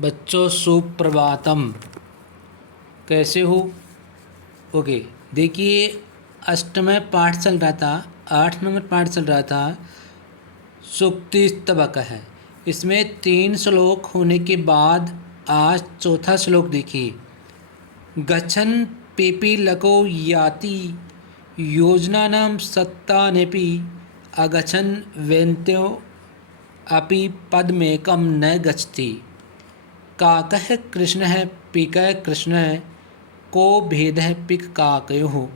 बच्चों सुप्रभातम। कैसे हो? ओके। देखिए, अष्टम पाठ चल रहा था, 8 नंबर पाठ चल रहा था। सूक्ति तबक है। इसमें 3 श्लोक होने के बाद आज चौथा श्लोक देखिए। गच्छन् पिपीलको याति योजनानां सत्तानेपि अगच्छन् वेन्त्यो अपि पदमेकं न गच्छति। काकः कृष्णः पिकः कृष्णः को भेदः पिक काकयोः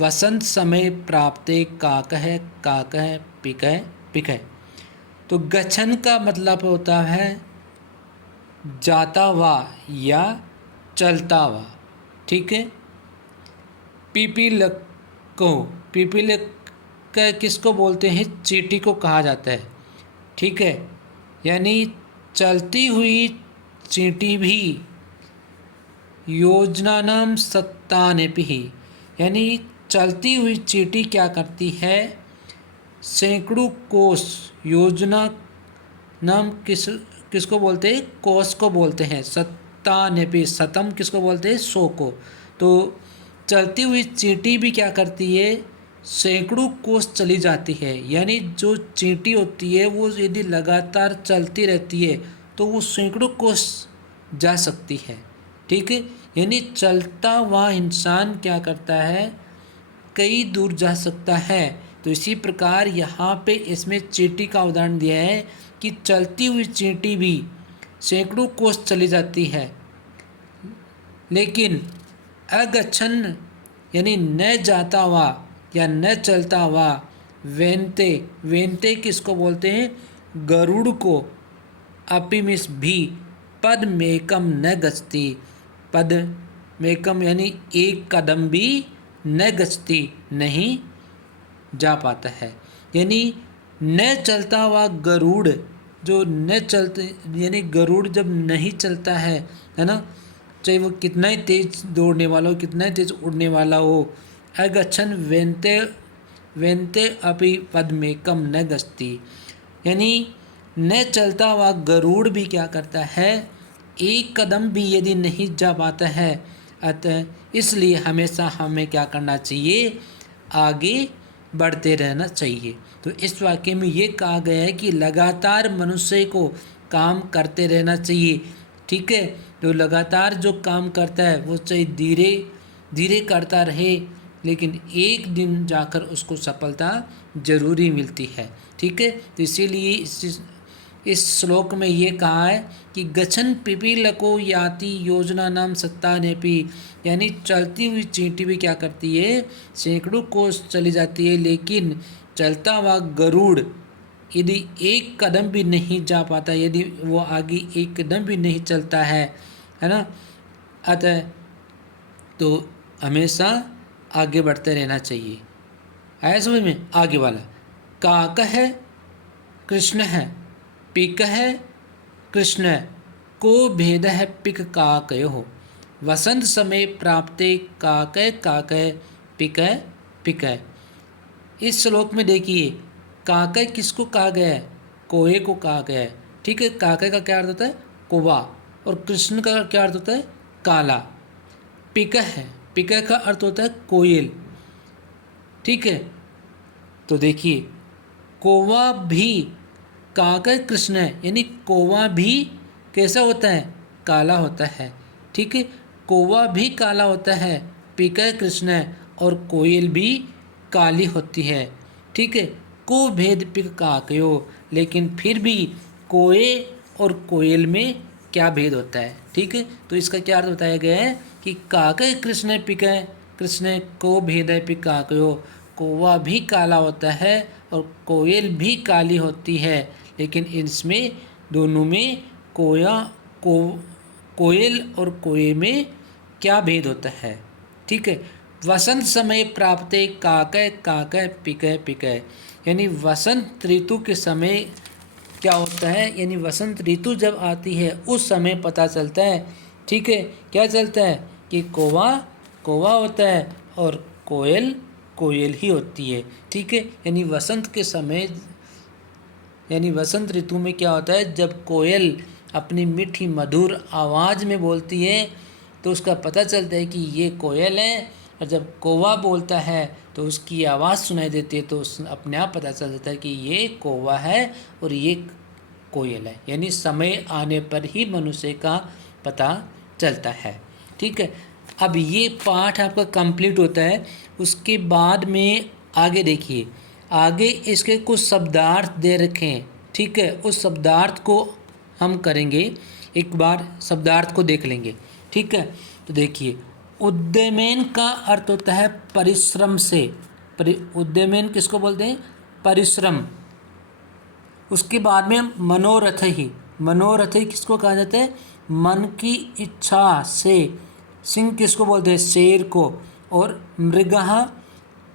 वसंत समय प्राप्ते काकः काकः पिकः पिकः। तो गच्छन का मतलब होता है जाता हुआ या चलता हुआ। ठीक है। पिपीलक को, पिपीलक किसको बोलते हैं? चींटी को कहा जाता है। ठीक है। यानी चलती हुई चींटी भी योजनानाम सत्तानेपि, यानी चलती हुई चींटी क्या करती है? सैकड़ों कोस, योजना नाम किसको बोलते हैं? कोस को बोलते हैं। सत्तानेपि, शतम किसको बोलते हैं? 100 को। तो चलती हुई चींटी भी क्या करती है? सैकड़ों कोस चली जाती है। यानी जो चींटी होती है वो यदि लगातार चलती रहती है तो वो सैकड़ों कोस जा सकती है। ठीक है। यानी चलता हुआ इंसान क्या करता है? कई दूर जा सकता है। तो इसी प्रकार यहाँ पे इसमें चींटी का उदाहरण दिया है कि चलती हुई चींटी भी सैकड़ों कोस चली जाती है, लेकिन अगच्छन यानी न जाता हुआ या न चलता हुआ वेंते, वेंते किसको बोलते हैं? गरुड़ को। अपिमिस भी पद मेकम न गच्छति, पद मेकम यानी एक कदम भी न गच्छति, नहीं जा पाता है। यानी न चलता हुआ गरुड़, जो न चलते यानी गरुड़ जब नहीं चलता है ना, चाहे वो कितना ही तेज दौड़ने वाला हो, कितना ही तेज उड़ने वाला हो। अगच्छन वेंते वेंते अपि पदमेकम न गच्छति, यानी न चलता हुआ गरुड़ भी क्या करता है? एक कदम भी यदि नहीं जा पाता है। अतः इसलिए हमेशा हमें क्या करना चाहिए? आगे बढ़ते रहना चाहिए। तो इस वाक्य में ये कहा गया है कि लगातार मनुष्य को काम करते रहना चाहिए। ठीक है। तो लगातार जो काम करता है वो चाहे धीरे धीरे करता रहे, लेकिन एक दिन जाकर उसको सफलता जरूरी मिलती है। ठीक है। तो इसीलिए इस श्लोक में ये कहा है कि गच्छन् पिपीलको याति योजना नाम सत्तानेपि, यानी चलती हुई चींटी भी क्या करती है? सैकड़ों कोस चली जाती है, लेकिन चलता हुआ गरुड़ यदि एक कदम भी नहीं जा पाता, यदि वो आगे एक कदम भी नहीं चलता है ना। अतः तो हमेशा आगे बढ़ते रहना चाहिए। आया समझ में? आगे वाला काकः कृष्णः पिकः कृष्ण को भेदः पिक काकयोः वसंत समय प्राप्ते काकय काकय पिकय पिकय। इस श्लोक में देखिए, काकय किसको कहा गया है? कोए को कहा गया है। ठीक है। काकय का क्या अर्थ होता है? कौवा। और कृष्ण का क्या अर्थ होता है? काला। पिकह है, पिकह का अर्थ होता है कोयल। ठीक है। तो देखिए, कौवा भी काकय कृष्ण है, यानी कौवा भी कैसा होता है? काला होता है। ठीक है। कौवा भी काला होता है, पिकय कृष्ण है, और कोयल भी काली होती है। ठीक है। को भेद पिक काकयो, लेकिन फिर भी कोए और कोयल में क्या भेद होता है? ठीक है। तो इसका क्या अर्थ बताया गया है कि काकय कृष्ण पिकय कृष्ण को भेद पिक काकयो, कौवा भी काला होता है और कोयल भी काली होती है, लेकिन इसमें दोनों में कोयल और कोए में क्या भेद होता है? ठीक है। वसंत समय प्राप्ते काकय काकय पिकय पिकय, यानी वसंत ऋतु के समय क्या होता है? यानी वसंत ऋतु जब आती है उस समय पता चलता है। ठीक है। क्या चलता है? कि कौवा कौवा होता है और कोयल कोयल ही होती है। ठीक है। यानी वसंत के समय, यानी वसंत ऋतु में क्या होता है? जब कोयल अपनी मीठी मधुर आवाज़ में बोलती है तो उसका पता चलता है कि ये कोयल है। और जब कौवा बोलता है तो उसकी आवाज़ सुनाई देती है, तो उस अपने आप पता चल जाता है कि ये कौवा है और ये कोयल है। यानी समय आने पर ही मनुष्य का पता चलता है। ठीक है, अब ये पाठ आपका कंप्लीट होता है। उसके बाद में आगे देखिए, आगे इसके कुछ शब्दार्थ दे रखे हैं। ठीक है, उस शब्दार्थ को हम करेंगे, एक बार शब्दार्थ को देख लेंगे। ठीक है, तो देखिए, उद्यमेन का अर्थ होता है परिश्रम से। उद्यमेन किसको बोलते हैं? परिश्रम। उसके बाद में मनोरथ ही, मनोरथ ही किसको कहा जाता है? मन की इच्छा से। सिंह किसको बोलते हैं? शेर को। और मृगः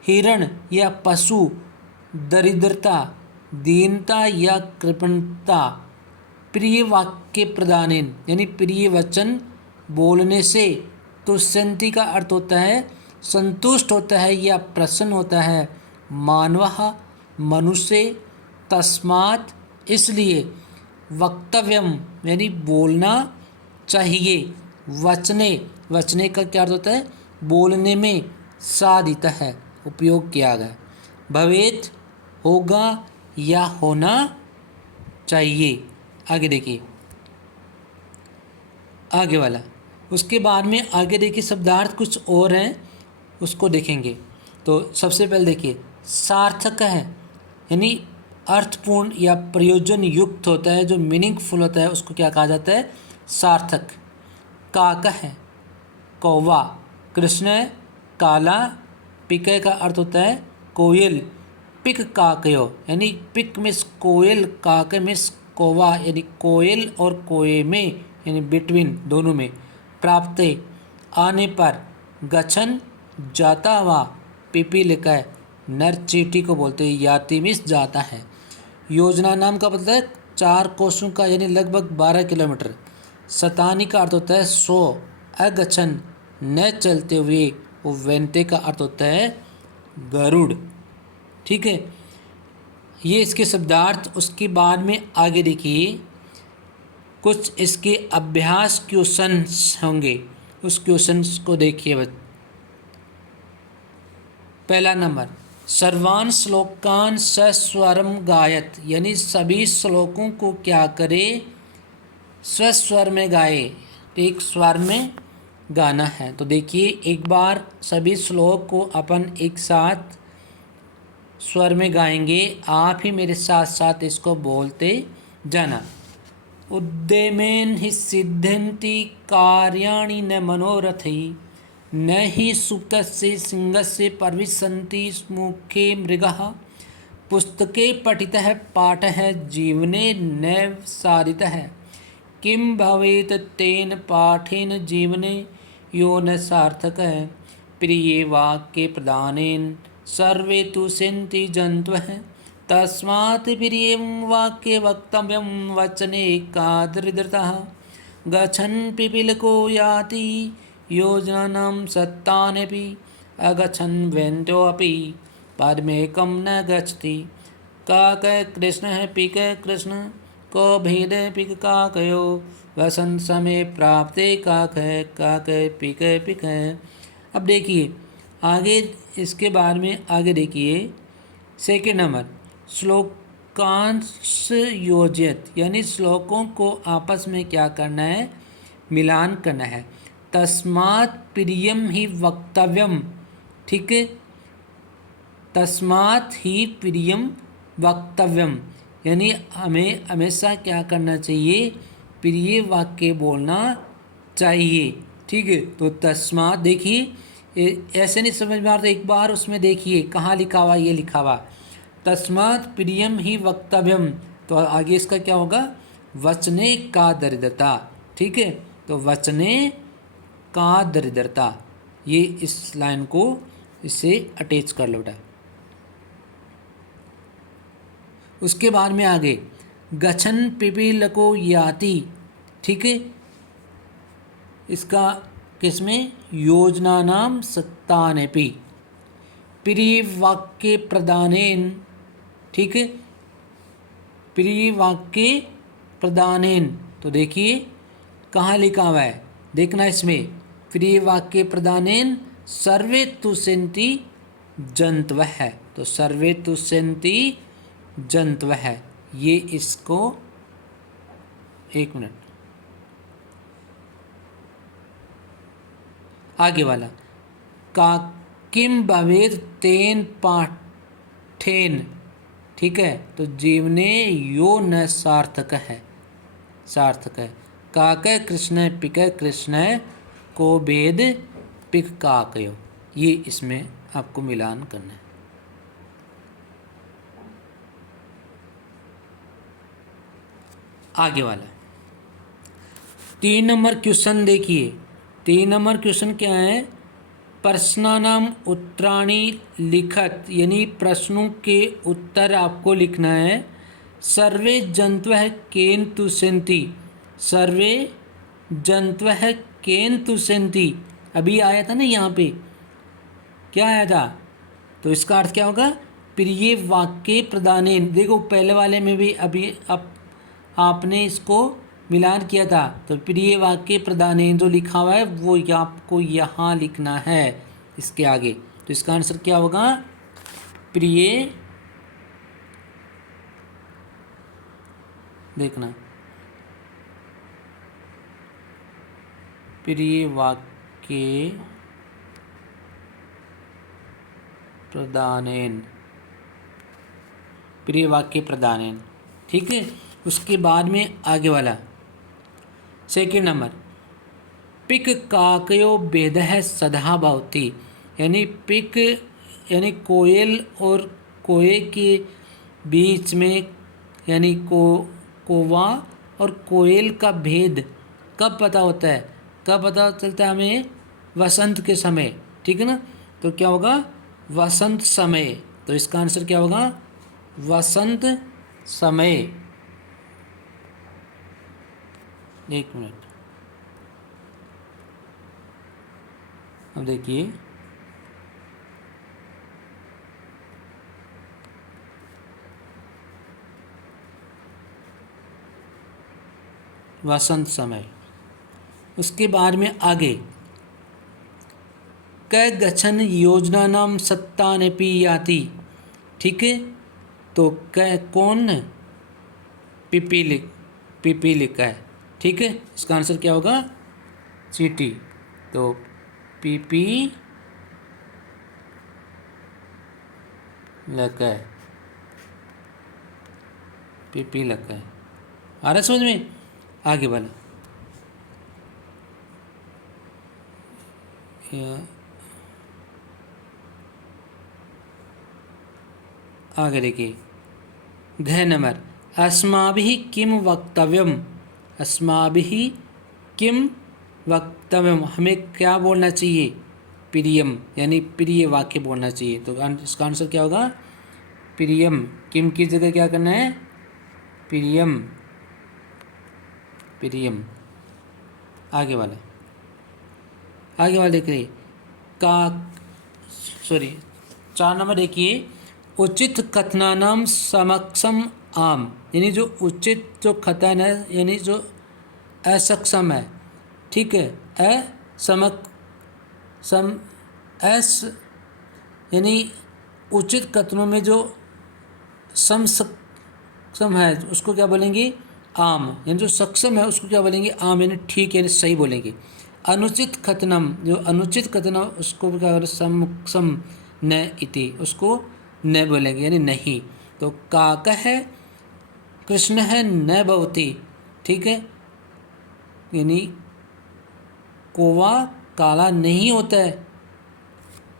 हिरण या पशु, दरिद्रता, दीनता या कृपणता। प्रिय वाक्य प्रदानेन, यानी प्रिय वचन बोलने से। तुष्यंती का अर्थ होता है संतुष्ट होता है या प्रसन्न होता है। मानवः मनुष्य, तस्मात् इसलिए, वक्तव्यम यानी बोलना चाहिए। वचने, वचने का क्या अर्थ होता है? बोलने में, साधित है, उपयोग किया गया। भवेत होगा या होना चाहिए। आगे देखिए, आगे वाला। उसके बाद में आगे देखिए शब्दार्थ कुछ और हैं, उसको देखेंगे। तो सबसे पहले देखिए, सार्थक है, यानी अर्थपूर्ण या प्रयोजन युक्त होता है, जो मीनिंगफुल होता है, उसको क्या कहा जाता है? सार्थक। काक है, कौवा। कृष्ण है, काला। पिक का अर्थ होता है कोयल। पिक काकयो, यानी पिक मिस कोयल, काक मिस कौवा, यानी कोयल और कोए में, यानी बिटवीन, दोनों में। प्राप्त आने पर। गछन जाता हुआ। पिपीलिका नर चींटी को बोलते हैं, याति मिस जाता है। योजना नाम का मतलब है 4 कोसों का, यानी लगभग 12 किलोमीटर। शतानी का अर्थ होता है 100। अगछन न चलते हुए। वेंते का अर्थ होता है गरुड़। ठीक है, ये इसके शब्दार्थ। उसके बाद में आगे देखिए, कुछ इसके अभ्यास क्वेश्चंस होंगे, उस क्वेश्चंस को देखिए। पहला नंबर, सर्वान श्लोकान सस्वरम गायत, यानी सभी श्लोकों को क्या करे? स्वस्वर में गाए, एक स्वर में गाना है। तो देखिए, एक बार सभी श्लोक को अपन एक साथ स्वर में गाएंगे, आप ही मेरे साथ साथ इसको बोलते जाना। उद्यमेन हि सिद्ध्यन्ति कार्याणि न मनोरथै, न हि सुप्तस्य सिंहस्य प्रविशन्ति मुखे मृगः। पुस्तके पठितः पाठः जीवने न साधितः। किं भवेत् तेन पाठेन जीवने यो न सार्थकः। प्रिये वाक्ये प्रदानेन सर्वे तुष्यन्ति जन्तवः। तस्मात् प्रियं वाक्ये वक्तव्यं वचने का दरिद्रता। गच्छन् पिपीलिको याति योजनानां सत्तानपि। अगच्छन् वैन्त्योऽपि पदमेकं न गच्छति। काकः कृष्णः पिकः कृष्ण, को भेद पिक काकयो। वसंत समय प्राप्ते काकः काकः पिकः पिकः। अब देखिए आगे, इसके बाद में आगे देखिए, सेकेंड नंबर, श्लोकांश योजित, यानी श्लोकों को आपस में क्या करना है? मिलान करना है। तस्मात् प्रियम ही वक्तव्यम। ठीक है, तस्मात् ही प्रियम वक्तव्यम, यानी हमें हमेशा क्या करना चाहिए? प्रिय वाक्य बोलना चाहिए। ठीक है, तो तस्मात् देखिए, ऐसे नहीं समझ में आ रहा, तो एक बार उसमें देखिए कहाँ लिखा हुआ, ये लिखा हुआ तस्मात् प्रियम ही वक्तव्यम। तो आगे इसका क्या होगा? वचने का दरिद्रता। ठीक है, तो वचने का दरिद्रता, ये इस लाइन को इससे अटैच कर लो बेटा। उसके बाद में आगे, गच्छन् पिपीलको याति। ठीक है, इसका किसमें? योजना नाम सत्तानपि। प्रिय वाक्य प्रदानेन। ठीक है, प्रिय वाक्य प्रदानेन, तो देखिए कहाँ लिखा हुआ है, देखना इसमें, प्रिय वाक्य प्रदानेन सर्वे तुष्यन्ति जन्तवः, तो सर्वे तुष्यन्ति जन्तवः, ये इसको, एक मिनट, आगे वाला, का किम भवेत् तेन पाठेन, ठीक है, तो जीवने यो न सार्थक है, सार्थक है। काकय कृष्ण पिकय कृष्ण को भेद पिक काकयो, ये इसमें आपको मिलान करना है। आगे वाला 3 नंबर क्वेश्चन देखिए, 3 नंबर क्वेश्चन क्या है, प्रश्नानाम उत्तराणि लिखत, यानी प्रश्नों के उत्तर आपको लिखना है। सर्वे जन्तवः केन तुष्यन्ति, सर्वे जन्तवः केन तुष्यन्ति, अभी आया था ना यहाँ पे, क्या आया था, तो इसका अर्थ क्या होगा, प्रिय वाक्य प्रदानेन, देखो पहले वाले में भी अभी अब आपने इसको मिलान किया था, तो प्रिय वाक्य प्रदानेन जो लिखा हुआ है वो आपको यहाँ लिखना है इसके आगे, तो इसका आंसर क्या होगा, प्रिय, देखना, प्रिय वाक्य प्रदानेन, प्रिय वाक्य प्रदानेन, ठीक है। उसके बाद में आगे वाला 2 नंबर, पिक काकयो भेदः सदा भवति, यानी पिक यानी कोयल और कोए के बीच में, यानी कोवा और कोयल का भेद कब पता होता है, कब पता चलता है हमें, वसंत के समय, ठीक है ना, तो क्या होगा, वसंत समय, तो इसका आंसर क्या होगा, वसंत समय। एक मिनट, अब देखिए, वसंत समय। उसके बाद में आगे, क गच्छन योजनानां सत्तानपि याति, ठीक है, तो क कौन, पिपीलिक है, ठीक है, इसका आंसर क्या होगा, चींटी, तो पीपी लक है, पीपी लक है, आ रहा समझ में। आगे वाला, आगे देखिए, घ नंबर, अस्माभिः किम वक्तव्यम, अस्माभिः किम वक्तव्यम, हमें क्या बोलना चाहिए, प्रियम, यानी प्रिय वाक्य बोलना चाहिए, तो इसका आंसर क्या होगा, प्रियम, किम की जगह क्या करना है, प्रियम, प्रियम। आगे वाला, आगे वाला देख रहे, का, सॉरी 4 नंबर देखिए, उचित कथनानाम समक्षम आम, यानी जो उचित जो कथन है, यानी जो असक्षम है, ठीक है, यानी उचित कथनों में जो सक्षम है उसको क्या बोलेंगे, आम, यानी जो सक्षम है उसको क्या बोलेंगे, आम, यानी ठीक, यानी सही बोलेंगे। अनुचित कथनम, जो अनुचित कथन उसको क्या बोलेंगे, समक्षम न इति, उसको न बोलेंगे, यानी नहीं। तो काक है, कृष्ण है, न भवति, ठीक है, यानी कोवा काला नहीं होता है,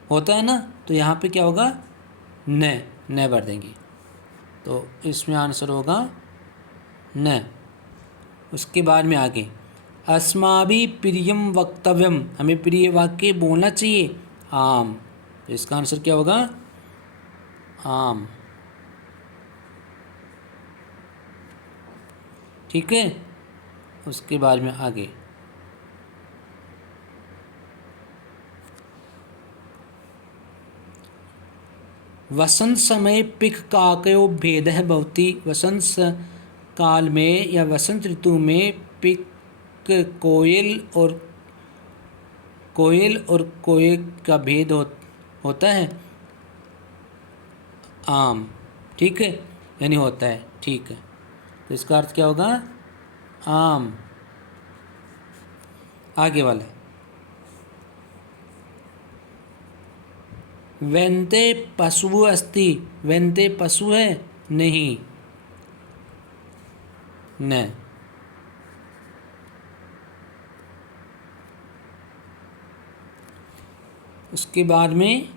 होता है ना, तो यहाँ पे क्या होगा, न भर देंगे, तो इसमें आंसर होगा न। उसके बाद में आगे, अस्माभि प्रियम वक्तव्यम, हमें प्रिय वाक्य बोलना चाहिए, आम, तो इसका आंसर क्या होगा, आम, ठीक है। उसके बाद में आगे, वसंत समय पिक काकयो भेदः भवति, वसंत काल में या वसंत ऋतु में पिक कोयल और कोए का भेद होता है। आम, ठीक है, यानी होता है, ठीक है। तो इसका अर्थ क्या होगा? आम। आगे वाला, वेन्ते पशु अस्ति, वेन्ते पशु है? नहीं, न। उसके बाद में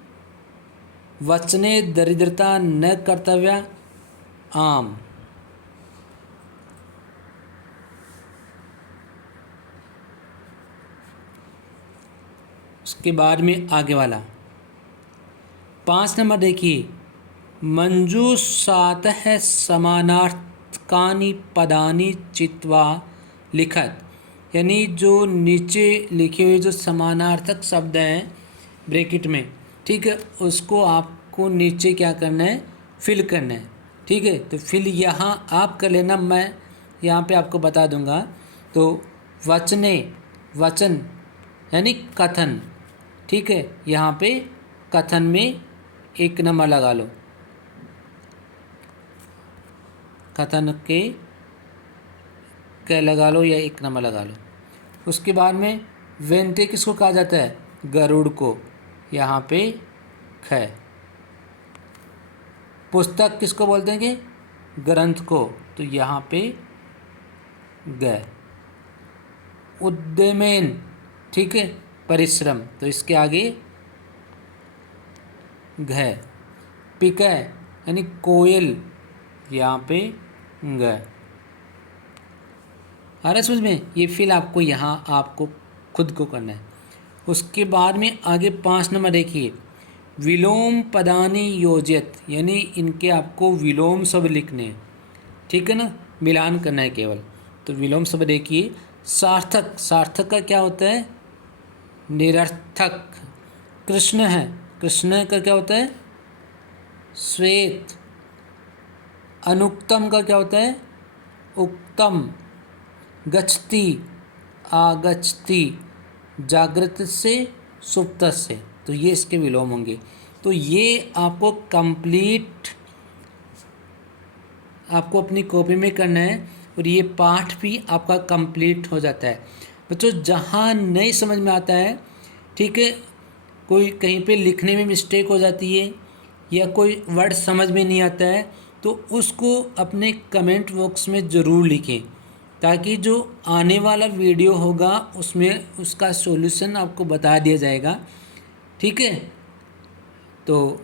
वचने दरिद्रता न कर्तव्या, आम। उसके बाद में आगे वाला 5 नंबर देखिए, मंजूषातः समानार्थकानि पदानि चित्वा लिखत, यानी जो नीचे लिखे हुए जो समानार्थक शब्द हैं ब्रैकेट में, ठीक है, उसको आपको नीचे क्या करना है? फिल करना है, ठीक है। तो फिल यहाँ आप कर लेना, मैं यहाँ पे आपको बता दूंगा। तो वचने, वचन यानी कथन, ठीक है, यहाँ पे कथन में 1 नंबर लगा लो, कथन के क्या लगा लो या 1 नंबर लगा लो। उसके बाद में वेन्ते किसको कहा जाता है? गरुड़ को, यहाँ पे ख। पुस्तक किसको बोलते हैं कि? ग्रंथ को, तो यहाँ पे ग। उद्यमेन, ठीक है, परिश्रम, तो इसके आगे घ। पिक यानी कोयल, यहाँ पे ग। आ रहा है समझ में? ये फिल आपको यहाँ आपको खुद को करना है। उसके बाद में आगे 5 नंबर देखिए, विलोम पदानि योजित, यानी इनके आपको विलोम शब्द लिखने हैं, ठीक है ना, मिलान करना है केवल। तो विलोम शब्द देखिए, सार्थक, सार्थक का क्या होता है? निरर्थक। कृष्ण है, कृष्ण का क्या होता है? श्वेत। अनुक्तम का क्या होता है? उक्तम। गच्छति, आगच्छति, जागृत से सुप्त से, तो ये इसके विलोम होंगे। तो ये आपको कंप्लीट आपको अपनी कॉपी में करना है, और ये पाठ भी आपका कंप्लीट हो जाता है। बच्चों जहाँ नहीं समझ में आता है, ठीक है, कोई कहीं पे लिखने में मिस्टेक हो जाती है या कोई वर्ड समझ में नहीं आता है, तो उसको अपने कमेंट बॉक्स में ज़रूर लिखें, ताकि जो आने वाला वीडियो होगा उसमें उसका सॉल्यूशन आपको बता दिया जाएगा, ठीक है। तो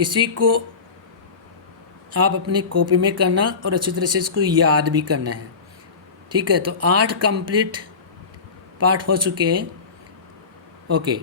इसी को आप अपनी कॉपी में करना और अच्छी तरह से इसको याद भी करना है, ठीक है। तो 8 कंप्लीट पार्ट हो चुके हैं। ओके।